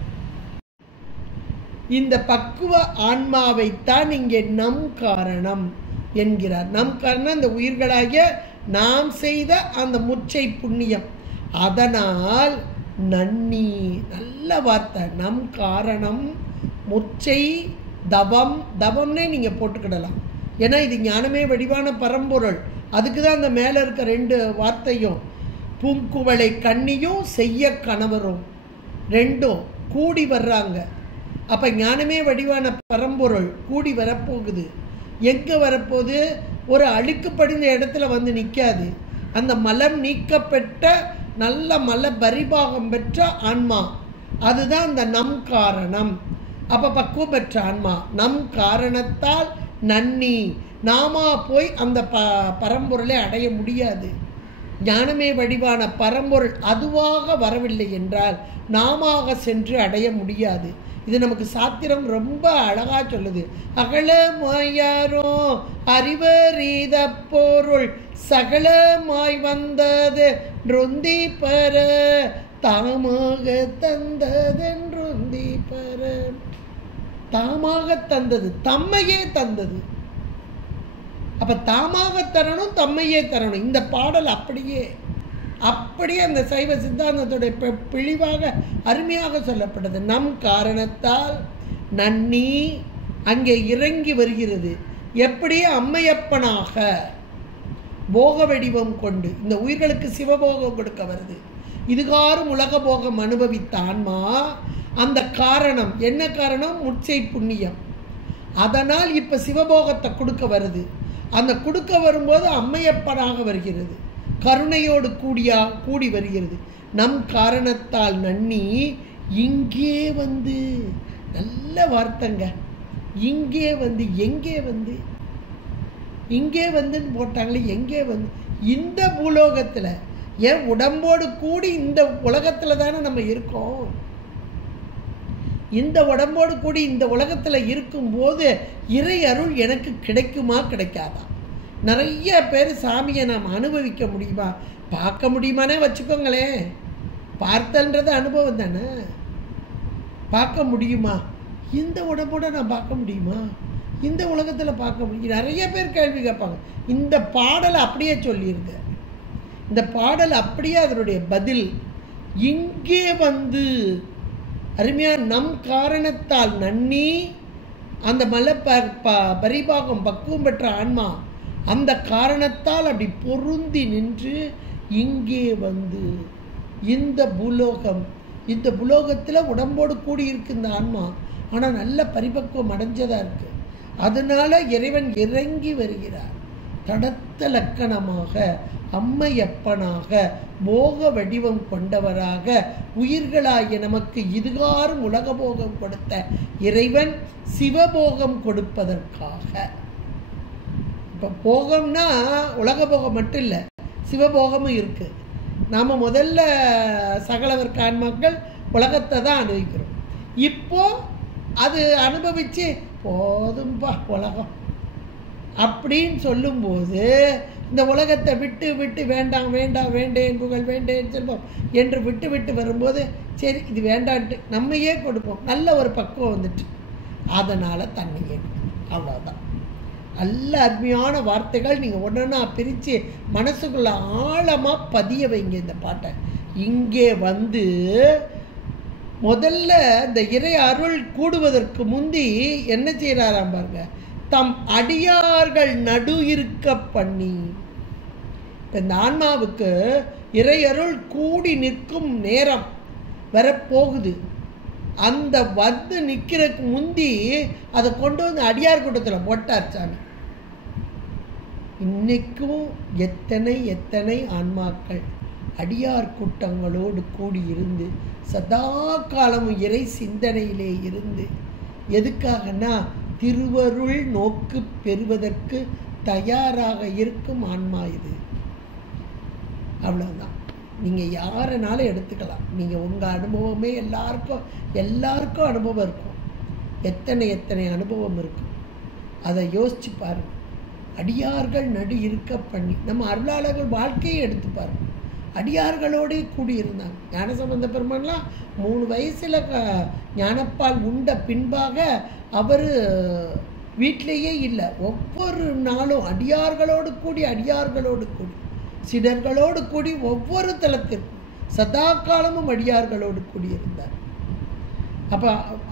இந்த பக்குவ ஆன்மாவைத்தான் இங்கே நம் காரணம் என்கிறார். நம் காரணம் இந்த உயிர்களாகிய நாம் செய்த அந்த முச்சை புண்ணியம். அதனால் நன்னி, நல்ல வார்த்தை. நம் காரணம் முச்சை தவம். தவம்னே நீங்கள் போட்டுக்கிடலாம். ஏன்னா இது ஞானமே வடிவான பரம்பொருள். அதுக்கு தான் அந்த மேலே இருக்க ரெண்டு வார்த்தையும், பூங்குவளை கன்னியும் செய்ய கணவரும் ரெண்டும் கூடி வர்றாங்க. அப்போ ஞானமே வடிவான பரம்பொருள் கூடி வரப்போகுது. எங்கே வரப்போகுது? ஒரு அழுக்கு படிந்த இடத்துல வந்து நிற்காது. அந்த மலம் நீக்கப்பட்ட நல்ல மல பரிபாகம் பெற்ற ஆன்மா, அதுதான் அந்த நம் காரணம். அப்போ பக்குவம் பெற்ற ஆன்மா நம் காரணத்தால் நன்னி. நாமா போய் அந்த பரம்பொருளை அடைய முடியாது. ஞானமே வடிவான பரம்பொருள் அதுவாக வரவில்லை என்றால் நாம சென்று அடைய முடியாது. இது நமக்கு சாத்திரம் ரொம்ப அழகா சொல்லுது. அகலமாயாரோ அறிவரீத பொருள் சகலமாய் வந்தது ரொந்தி பர தாமாக தந்ததென்றொந்தி பர. தாமாக தந்தது, தம்மையே தந்தது. அப்ப தாமாக தரணும், தம்மையே தரணும். இந்த பாடல் அப்படியே அந்த சைவ சித்தாந்தத்துடைய பிழிவாக அருமையாக சொல்லப்பட்டது. நம் காரணத்தால் நன்னி அங்கே இறங்கி வருகிறது. எப்படி? அம்மையப்பனாக போக வடிவம் கொண்டு இந்த உயிர்களுக்கு சிவபோகம் கொடுக்க வருது. இதுகாரும் உலக போகம் அனுபவித்த ஆன்மா அந்த காரணம் என்ன காரணம்? முச்சை புண்ணியம். அதனால் இப்ப சிவபோகத்தை கொடுக்க வருது. அந்த கொடுக்க வரும்போது அம்மையப்பனாக வருகிறது, கருணையோடு கூடி வருகிறது. நம் காரணத்தால் நன்னி இங்கே வந்து, நல்ல வார்த்தைங்க, இங்கே வந்து, எங்கே வந்து, இங்கே வந்துன்னு போட்டாங்களே, எங்கே வந்து? இந்த பூலோகத்தில், ஏன் உடம்போடு கூடி இந்த உலகத்தில் தானே நம்ம இருக்கோம். இந்த உடம்போடு கூடி இந்த உலகத்தில் இருக்கும்போது இறை அருள் எனக்கு கிடைக்குமா கிடைக்காதா? நிறைய பேர் சாமியை நாம் அனுபவிக்க முடியுமா, பார்க்க முடியுமானே வச்சுக்கோங்களேன். பார்த்தல்ன்றது அனுபவம் தானே. பார்க்க முடியுமா? இந்த உடம்போட நான் பார்க்க முடியுமா? இந்த உலகத்தில் பார்க்க முடியும்? நிறைய பேர் கேள்வி கேட்பாங்க. இந்த பாடலை அப்படியே சொல்லியிருங்க. இந்த பாடல் அப்படியே அதனுடைய பதில். இங்கே வந்து அருமையாக நம் காரணத்தால் நன்னி அந்த பரிபாகம் பக்குவம் பெற்ற ஆன்மா அந்த காரணத்தால் அப்படி பொருந்தி நின்று இங்கே வந்து இந்த புலோகத்தில் உடம்போடு கூடி இருக்கு இந்த ஆன்மா. ஆனால் நல்ல பரிபக்குவம் அடைஞ்சதாக இருக்கு. அதனால இறைவன் இறங்கி வருகிறார். தடத்த லக்கணமாக அம்மையப்பனாக போக வடிவம் கொண்டவராக உயிர்களாகிய நமக்கு இதுகாரும் உலக போகம் கொடுத்த இறைவன் சிவபோகம் கொடுப்பதற்காக. இப்போ போகம்னா உலக போகம் மட்டும் இல்லை, சிவபோகமும் இருக்கு. நாம் முதல்ல சகலவர் ஆன்மாக்கள் உலகத்தை தான் அனுபவிக்கிறோம். இப்போ அது அனுபவித்து போதும்பா உலகம் அப்படின்னு சொல்லும்போது இந்த உலகத்தை விட்டு விட்டு வேண்டாம் வேண்டாம் வேண்டேன் புகழ் வேண்டேன் செல்வம் என்று விட்டு விட்டு வரும்போது சரி இது வேண்டான்ட்டு நம்மையே கொடுப்போம். நல்ல ஒரு பக்குவம் வந்துட்டு அதனால் தன்னையே அவ்வளோதான். நல்ல அருமையான வார்த்தைகள். நீங்கள் ஒன்றா பிரித்து மனசுக்குள்ளே ஆழமாக பதிய வைங்க இந்த பாட்டை. இங்கே வந்து முதல்ல இந்த இறை அருள் கூடுவதற்கு முந்தி என்ன செய்கிறாராம் பாருங்க, தம் அடியார்கள் நடு இருக்க பண்ணி. இந்த ஆன்மாவுக்கு இறை அருள் கூடி நிற்கும் நேரம் வரப்போகுது. அந்த வந்து நிற்கிறதுக்கு முந்தி அதை கொண்டு வந்து அடியார் கூட்டத்தில் போட்டார் சாமி. இன்னைக்கும் எத்தனை எத்தனை ஆன்மாக்கள் அடியார் கூட்டங்களோடு கூடியிருந்து சதா காலமும் இறை சிந்தனையிலே இருந்து எதுக்காகனா திருவருள் நோக்கு பெறுவதற்கு தயாராக இருக்கும் ஆன்மா இது. அவ்வளோதான். நீங்கள் யாருனாலும் எடுத்துக்கலாம். நீங்கள் உங்கள் அனுபவமே எல்லாருக்கும் அனுபவம் இருக்கும். எத்தனை எத்தனை அனுபவம் இருக்கும். அதை யோசிச்சு பாருங்கள். அடியார்கள் நடு இருக்க பண்ணி நம்ம அருளாளர்கள் வாழ்க்கையை எடுத்து பாருங்கள். அடியார்களோடே கூடியிருந்தாங்க. ஞானசம்பந்த பெருமான்லாம் 3 வயசில் ஞானப்பால் உண்ட பின்பாக அவர் வீட்டிலேயே இல்லை. ஒவ்வொரு நாளும் அடியார்களோடு கூடி சிடர்களோடு கூடி ஒவ்வொரு தலத்திற்கும் சதா காலமும் அடியார்களோடு கூடியிருந்தார். அப்போ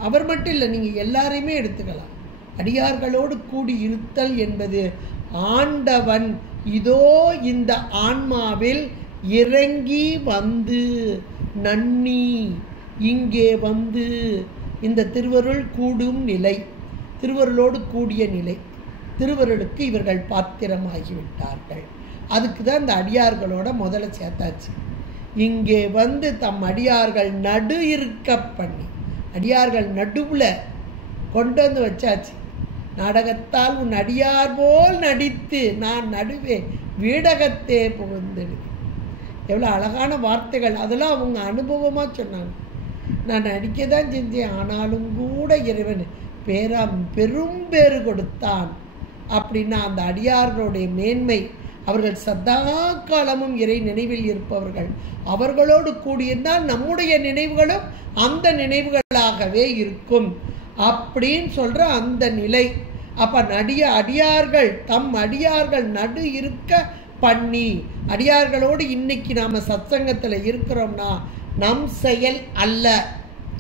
அவர் மட்டும் இல்லை, நீங்கள் எல்லாரையுமே எடுத்துக்கலாம். அடியார்களோடு கூடி இருத்தல் என்பது ஆண்டவன் இதோ இந்த ஆன்மாவில் இறங்கி வந்து நன்னி இங்கே வந்து இந்த திருவருள் கூடும் நிலை, திருவருளோடு கூடிய நிலை, திருவருளுக்கு இவர்கள் பாத்திரமாகிவிட்டார்கள். அதுக்கு தான் இந்த அடியார்களோட முதல்ல சேர்த்தாச்சு. இங்கே வந்து தம் அடியார்கள் நடு இருக்க பண்ணி அடியார்கள் நடுவில் கொண்டு வந்து வச்சாச்சு. நாடகத்தால் உன் அடியார் போல் நடித்து நான் நடுவே வீடகத்தே புகுந்தெடுவேன். எவ்வளோ அழகான வார்த்தைகள். அதெல்லாம் அவங்க அனுபவமாக சொன்னாங்க. நான் நடிக்க தான் செஞ்சேன், ஆனாலும் கூட இறைவன் பெரும் பேறு கொடுத்தான் அப்படின்னா அந்த அடியார்களுடைய மேன்மை. அவர்கள் சதா காலமும் இறை நினைவில் இருப்பவர்கள். அவர்களோடு கூடியிருந்தால் நம்முடைய நினைவுகளும் அந்த நினைவுகளாகவே இருக்கும் அப்படின்னு சொல்கிற அந்த நிலை. அப்போ அடியார்கள் தம் அடியார்கள் நடு இருக்க பண்ணி. அடியார்களோடு இன்னைக்கு நாம் சத்சங்கத்தில் இருக்கிறோம்னா நம் செயல் அல்ல.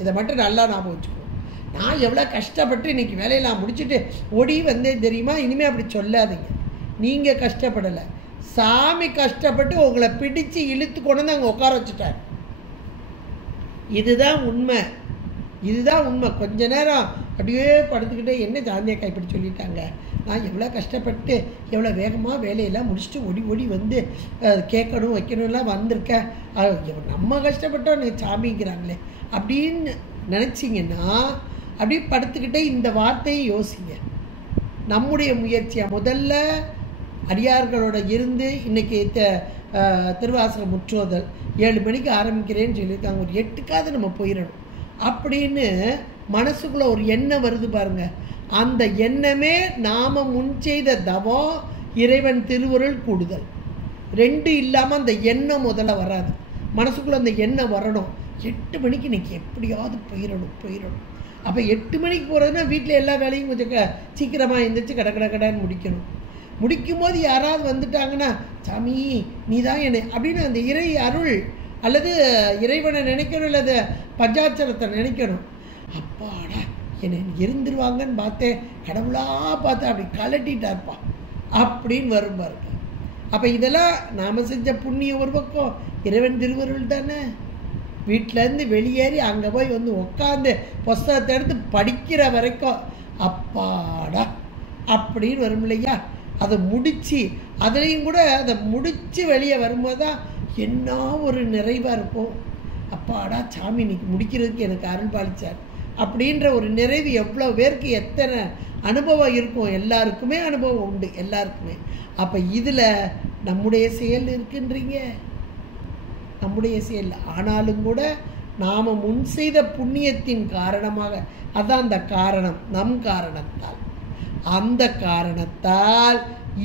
இதை மட்டும் நல்லா ஞாபகம் வச்சுக்கணும். நான் எவ்வளோ கஷ்டப்பட்டு இன்றைக்கி வேலையெல்லாம் முடிச்சுட்டு ஓடி வந்தேன் தெரியுமா, இனிமேல் அப்படி சொல்லாதீங்க. நீங்கள் கஷ்டப்படலை, சாமி கஷ்டப்பட்டு உங்களை பிடிச்சு இழுத்து கொண்டு வந்து அங்கே உட்கார வச்சுட்டார். இதுதான் உண்மை. கொஞ்ச நேரம் அப்படியே படுத்துக்கிட்டே என்ன சாந்தியக்கா இப்படி சொல்லிட்டாங்க, நான் எவ்வளோ கஷ்டப்பட்டு எவ்வளோ வேகமாக வேலையெல்லாம் முடிச்சுட்டு ஓடி வந்து கேட்கணும் வைக்கணும்லாம் வந்திருக்கேன். நம்ம கஷ்டப்பட்டோம் சாமிங்கிறாங்களே அப்படின்னு நினச்சிங்கன்னா அப்படியே படுத்துக்கிட்டே இந்த வார்த்தையை யோசிங்க. நம்முடைய முயற்சியாக முதல்ல அடியார்களோட இருந்து இன்றைக்கி திருவாசகம் முற்றோதல் 7 மணிக்கு ஆரம்பிக்கிறேன்னு சொல்லியிருக்காங்க. ஒரு 8க்காவது நம்ம போயிடணும் அப்படின்னு மனசுக்குள்ளே ஒரு எண்ணம் வருது பாருங்க. அந்த எண்ணமே நாம் முன் செய்த தவம், இறைவன் திருவருள் கூடுதல். 2 இல்லாமல் அந்த எண்ணம் முதல்ல வராது. மனசுக்குள்ளே அந்த எண்ணம் வரணும். 8 மணிக்கு இன்றைக்கி எப்படியாவது போயிடணும். அப்போ 8 மணிக்கு போகிறதுனா வீட்டில் எல்லா வேலையும் கொஞ்சம் சீக்கிரமாக எழுந்திரிச்சு கடைன்னு முடிக்கும் போது யாராவது வந்துட்டாங்கன்னா சாமி நீ தான் என்ன அப்படின்னு அந்த இறை அருள் அல்லது இறைவனை நினைக்கணும், அல்லது பஞ்சாட்சரத்தை நினைக்கணும். அப்பாடா என்னை இருந்துருவாங்கன்னு பார்த்தேன், கடவுளாக பார்த்தேன், அப்படி கலட்டிட்டார்ப்பா அப்படின்னு வரும் பாருங்க. அப்போ இதெல்லாம் நாம் செஞ்ச புண்ணியம் ஒரு பக்கம், இறைவன் திருவருள் தானே. வீட்டிலேருந்து வெளியேறி அங்கே போய் வந்து உட்காந்து புஸ்தகத்தை எடுத்து படிக்கிற வரைக்கும் அப்பாடா அப்படின்னு வரும் இல்லையா. அதை முடித்து அதுலேயும் கூட அதை முடித்து வெளியே வரும்போது தான் என்ன ஒரு நிறைவாக இருக்கும். அப்பாடா சாமி இன்னைக்கு முடிக்கிறதுக்கு எனக்கு அருள் பாலிச்சார் அப்படின்ற ஒரு நிறைவு எவ்வளோ பேருக்கு எத்தனை அனுபவம் இருக்கும். எல்லாருக்குமே அனுபவம் உண்டு, எல்லாருக்குமே. அப்போ இதில் நம்முடைய செயல் இருக்குன்றீங்க, நம்முடைய செயல். ஆனாலும் கூட நாம் முன் செய்த புண்ணியத்தின் காரணமாக, அதான் அந்த காரணம், நம் காரணத்தால், அந்த காரணத்தால்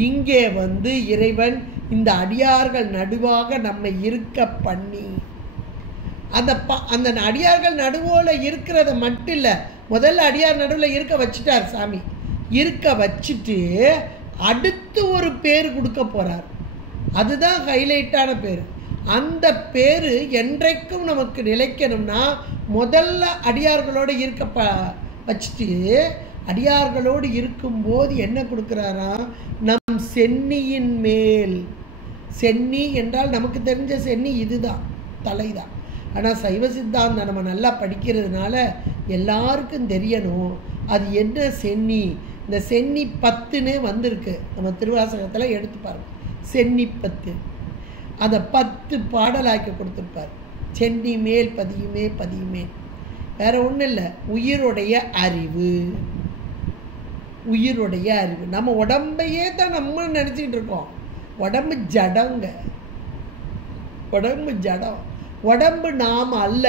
இங்கே வந்து இறைவன் இந்த அடியார்கள் நடுவாக நம்மை இருக்க பண்ணி, அந்த அடியார்கள் நடுவோல இருக்கிறத மட்டும் இல்லை, முதல்ல அடியார் நடுவில் இருக்க வச்சுட்டார் சாமி. இருக்க வச்சுட்டு அடுத்து ஒரு பேர் கொடுக்க போகிறார். அதுதான் ஹைலைட்டான பேர். அந்த பேர் என்றைக்கும் நமக்கு நிலைக்கணும்னா முதல்ல அடியார்களோடு இருக்க வச்சுட்டு, அடியார்களோடு இருக்கும்போது என்ன கொடுக்குறாரா, நம் சென்னியின் மேல். சென்னி என்றால் நமக்கு தெரிஞ்ச சென்னி இதுதான், தலைதான். ஆனால் சைவ சித்தாந்தம் நம்ம நல்லா படிக்கிறதுனால எல்லாருக்கும் தெரியணும் அது என்ன சென்னி. இந்த சென்னி 10னே வந்திருக்கு நம்ம திருவாசகத்தில், எடுத்து பாருங்க. சென்னி 10 அதை 10 பாடலாக்கி கொடுத்துருப்பார். சென்னி மேல் பதியுமே பதியுமே, வேற ஒன்றும் இல்லை, உயிருடைய அறிவு. உயிருடைய அறிவு. நம்ம உடம்பையே தான் நம்ம நினச்சிக்கிட்டு இருக்கோம். உடம்பு ஜடங்க, உடம்பு ஜடம், உடம்பு நாம் அல்ல.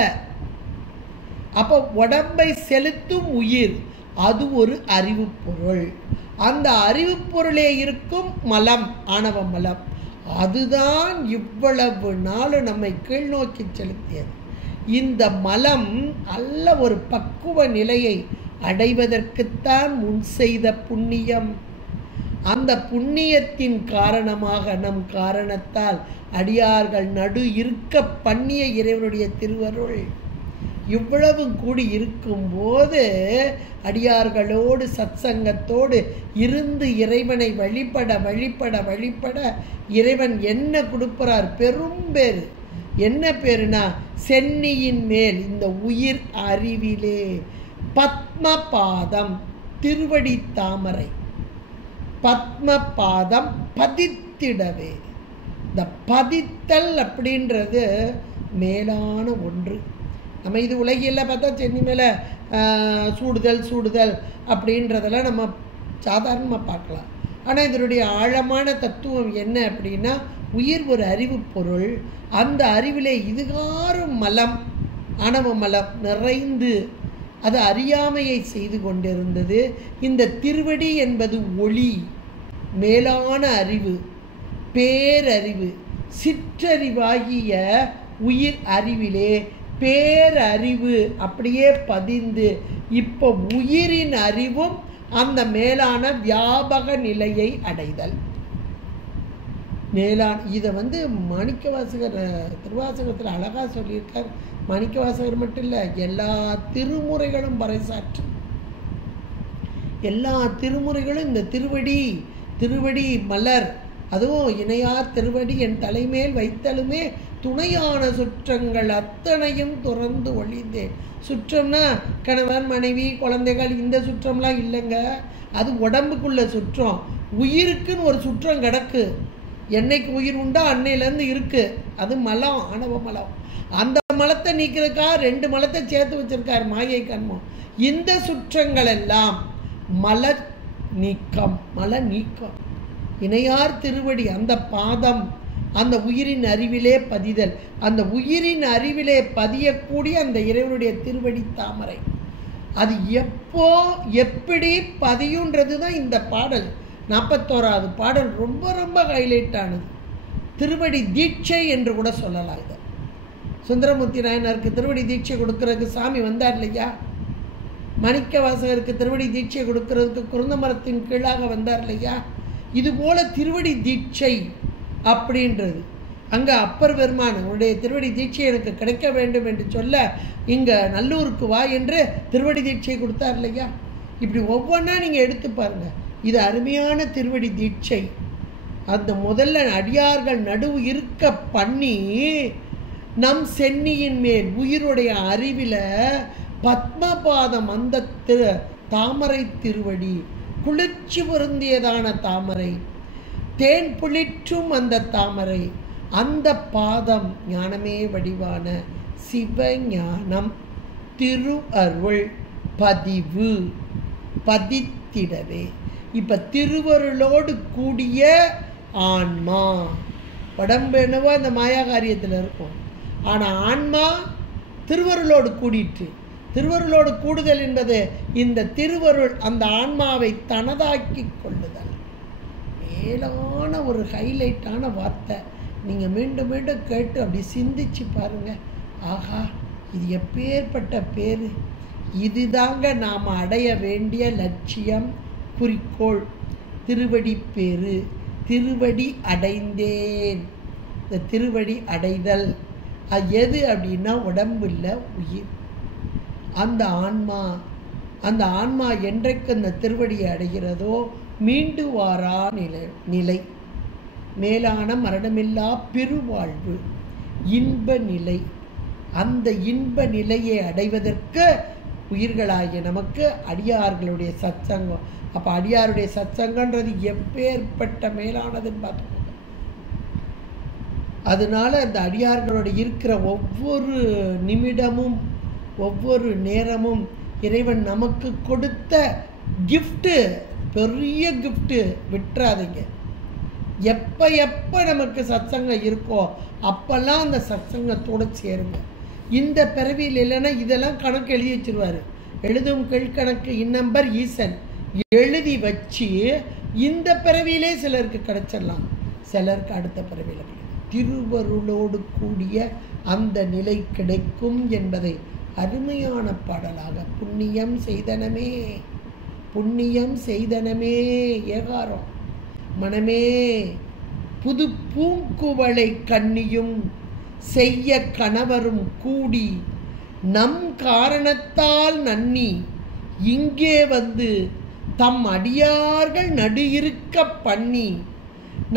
அப்போ உடம்பை செலுத்தும் உயிர், அது ஒரு அறிவு பொருள். அந்த அறிவு பொருளே இருக்கும் மலம், ஆணவ மலம், அதுதான் இவ்வளவு நாள் நம்மை கீழ் நோக்கி செலுத்தியது. இந்த மலம் அல்ல ஒரு பக்குவ நிலையை அடைவதற்குத்தான் முன் செய்த புண்ணியம். அந்த புண்ணியத்தின் காரணமாக நம் காரணத்தால் அடியார்கள் நடு இருக்க பண்ணிய இறைவனுடைய திருவருள் இவ்வளவு கூடி இருக்கும்போது, அடியார்களோடு சத்சங்கத்தோடு இருந்து இறைவனை வழிபட வழிபட வழிபட இறைவன் என்ன கொடுக்கிறார், பெரும் பேரு. என்ன பேருனா சென்னியின் மேல், இந்த உயிர் அறிவிலே, பத்மபாதம் திருவடி தாமரை, பத்மபாதம் பதித்திடவே. இந்த பதித்தல் அப்படின்றது மேலான ஒன்று. நம்ம இது உலகில் பார்த்தா சென்னி மேலே சூடுதல் அப்படின்றதெல்லாம் நம்ம சாதாரணமாக பார்க்கலாம். ஆனால் இதனுடைய ஆழமான தத்துவம் என்ன அப்படின்னா, உயிர் ஒரு அறிவு பொருள். அந்த அறிவிலே இதுகாரும் மலம், ஆணவ மலம் நிறைந்து அது அறியாமையை செய்து கொண்டிருந்தது. இந்த திருவடி என்பது ஒளி, மேலான அறிவு, பேரறிவு, சிற்றறிவாகிய உயிர் அறிவிலே பேரறிவு அப்படியே பதிந்து, இப்போ உயிரின் அறிவும் அந்த மேலான வியாபக நிலையை அடைதல். மேலான இதை வந்து மாணிக்கவாசகர் திருவாசகத்தில் அழகாக சொல்லியிருக்கார். மாணிக்கவாசகர் மட்டும் இல்லை, எல்லா திருமுறைகளும் பறைசாற்று. எல்லா திருமுறைகளும் இந்த திருவடி மலர், அதுவும் இணையார் திருவடி என் தலைமேல் வைத்தலுமே துணையான சுற்றங்கள் அத்தனையும் துறந்து ஒழிந்தேன். சுற்றம்னா கணவன் மனைவி குழந்தைகள் இந்த சுற்றம்லாம் இல்லைங்க, அது உடம்புக்குள்ள சுற்றம். உயிருக்குன்னு ஒரு சுற்றம் கிடக்கு. என்னைக்கு உயிர் உண்டோ அன்னையிலேருந்து இருக்குது, அது மலம், ஆணவ மலம். அந்த மலத்தை நீக்கிறதுக்காக 2 மலத்தை சேர்த்து வச்சிருக்கார் மாயை கண்மம். இந்த சுற்றங்கள் எல்லாம் மல நீக்கம். இணையார் திருவடி, அந்த பாதம், அந்த உயிரின் அறிவிலே பதிதல். அந்த உயிரின் அறிவிலே பதியக்கூடிய அந்த இறைவனுடைய திருவடி தாமரை, அது எப்போ எப்படி பதியுன்றது தான் இந்த பாடல். 41வது பாடல் ரொம்ப ரொம்ப ஹைலைட் ஆனது. திருவடி தீட்சை என்று கூட சொல்லலாம். இதை சுந்தரமூர்த்தி நாயனாருக்கு திருவடி தீட்சை கொடுக்கறதுக்கு சாமி வந்தார் இல்லையா, மாணிக்கவாசகருக்கு திருவடி தீட்சை கொடுக்கறதுக்கு குருந்த மரத்தின் கீழாக வந்தார் இல்லையா. இதுபோல திருவடி தீட்சை அப்படின்றது அங்கே அப்பர் பெருமான் உன்னுடைய திருவடி தீட்சை எனக்கு கிடைக்க வேண்டும் என்று சொல்ல இங்கே நல்லூருக்கு வா என்று திருவடி தீட்சை கொடுத்தார் இல்லையா? இப்படி ஒவ்வொன்றா நீங்கள் எடுத்து பாருங்கள். இது அருமையான திருவடி தீட்சை. அந்த முதல்ல அடியார்கள் நடுவு இருக்க பண்ணி நம் சென்னியின் மேல் உயிருடைய அறிவில் பத்மபாதம் அந்த தாமரை திருவடி, குளிர்ச்சி பொருந்தியதான தாமரை, தேன் புளிற்றும் அந்த தாமரை, அந்த பாதம் ஞானமே வடிவான சிவஞானம் திரு அருள் பதிவு பதித்திடவே. இப்போ திருவருளோடு கூடிய ஆன்மா, உடம்பு என்னவோ அந்த மாயா காரியத்தில் இருக்கும், ஆனால் ஆன்மா திருவருளோடு கூடிட்டு. திருவருளோடு கூடுதல் என்பது இந்த திருவருள் அந்த ஆன்மாவை தனதாக்கி கொள்ளுதல். மேலான ஒரு ஹைலைட்டான வார்த்தை. நீங்கள் மீண்டும் மீண்டும் கேட்டு அப்படி சிந்திச்சு பாருங்கள். ஆஹா, இது எப்பேற்பட்ட பேர்! இதுதாங்க நாம் அடைய வேண்டிய லட்சியம், குறிக்கோள். திருவடி பேரு, திருவடி அடைந்தேன். இந்த திருவடி அடைதல் அது எது அப்படின்னா உடம்பு இல்லை, உயிர். அந்த ஆன்மா என்றைக்கு அந்த திருவடியை அடைகிறதோ மீண்டு வாரா நிலை, மேலான மரணமில்லா பெருவாழ்வு, இன்ப நிலை. அந்த இன்ப நிலையை அடைவதற்கு உயிர்களாகிய நமக்கு அடியார்களுடைய சத்சங்கம். அப்போ அடியாருடைய சத்சங்கன்றது எப்பேற்பட்ட மேலானதுன்னு பார்த்துக்கோங்க. அதனால அந்த அடியார்களோட இருக்கிற ஒவ்வொரு நிமிடமும் ஒவ்வொரு நேரமும் இறைவன் நமக்கு கொடுத்த கிஃப்ட்டு, பெரிய கிஃப்ட்டு. விட்டுறாதீங்க. எப்போ நமக்கு சத்சங்கம் இருக்கோ அப்பெல்லாம் அந்த சத்சங்கத்தோடு சேருங்க. இந்த பிறவியில் இல்லைன்னா இதெல்லாம் கணக்கு எழுதி வச்சிருவார். எழுதும் கீழ்கணக்கு இந்நம்பர் ஈசன் எழுதி வச்சு இந்த பிறவியிலே சிலருக்கு கிடைச்சிடலாம், சிலருக்கு அடுத்த பிறவியில் கிடைக்கும். திருவருளோடு கூடிய அந்த நிலை கிடைக்கும் என்பதை அருமையான பாடலாக புண்ணியம் செய்தனமே, புண்ணியம் செய்தனமே ஏகாரம் மனமே, புது பூங்குவளை கண்ணியும் செய்ய கணவரும் கூடி நம் காரணத்தால் நன்னி இங்கே வந்து தம் அடியார்கள் நடு இருக்க பண்ணி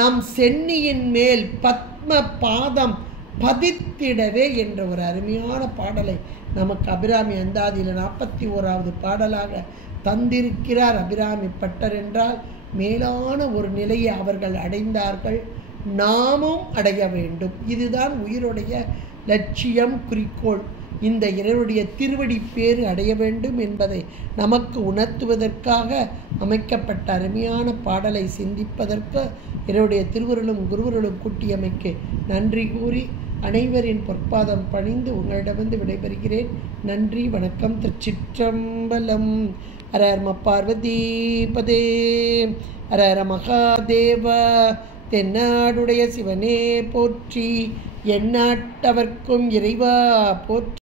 நம் சென்னியின் மேல் பத்ம பாதம் பதித்திடவே என்ற ஒரு அருமையான பாடலை நமக்கு அபிராமி அந்தாதியில் 41வது பாடலாக தந்திருக்கிறார். அபிராமி பட்டர் என்றால் மேலான ஒரு நிலையை அவர்கள் அடைந்தார்கள், நாமும் அடைய வேண்டும். இதுதான் உயிருடைய லட்சியம், குறிக்கோள். இந்த இறைவனுடைய திருவடி பேறு அடைய வேண்டும் என்பதை நமக்கு உணர்த்துவதற்காக அமைக்கப்பட்ட அருமையான பாடலை சிந்திப்பதற்கு இறைவனுடைய திருவருளும் குருவருளும் கூட்டியமைக்கு நன்றி கூறி அனைவரின் பொற்பாதம் பணிந்து உங்களிடமிருந்து விடைபெறுகிறேன். நன்றி, வணக்கம். திருச்சிற்றம்பலம். ஹர பார்வதி பதே, ஹர மகாதேவ. தென்னாடுடைய சிவனே போற்றி, எந்நாட்டவர்க்கும் இறைவா போற்றி.